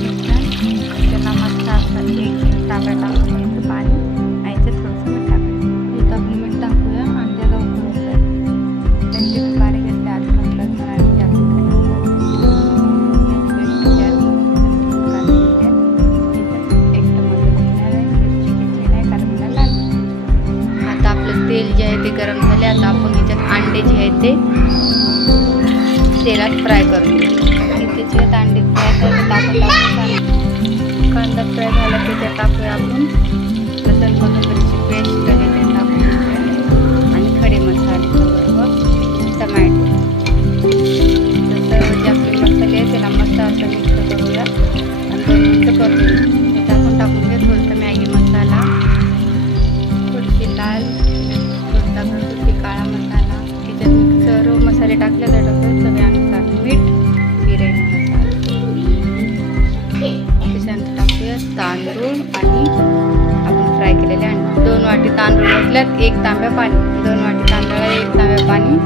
घेतलं, त्याला मस्त असं एक तांब्या टाकून घ्यायचं पाणी आणि याच्यात थोडंसं मीठ टाकायचं. इथं आपण मीठ टाकूया आणि त्याला उकळूया. त्यांचे बारीक घेतले अद्रक लसूण आणि जे आपण आता आपलं तेल जे आहे ते गरम झाले. आता आपण याच्यात अंडे जे आहे ते तेलात फ्राय करून त्याच्यात अंडे फ्राय करायला टाकून कांदा फ्राय झाला की त्यात टाकूया आपण लसूण कोथिंबीरची पेस्ट आहे ते टाकून आणि खडे मसाले बरोबर टमॅटो. तर सर्व जे आपले मसाले आहेत त्याला मस्त असं मिक्स करूया आणि 2 मिनिटं करून त्यात आपण टाकून घ्या थोडंसं मॅगी मसाला, थोडीशी लाल, थोडासा घरगुती काळा मसाला. त्याच्यात सर्व मसाले टाकले तर टाकूया चवीनुसार मीठ, बिर्याणी मसाला. त्याच्यानंतर टाकूया तांदूळ आणि आपण फ्राय केलेले अंडे. 2 वाटी तांदूळ घेतल्यात 1 तांब्या पाणी. 2 वाटी तांदळाला 1 तांब्या पाणी.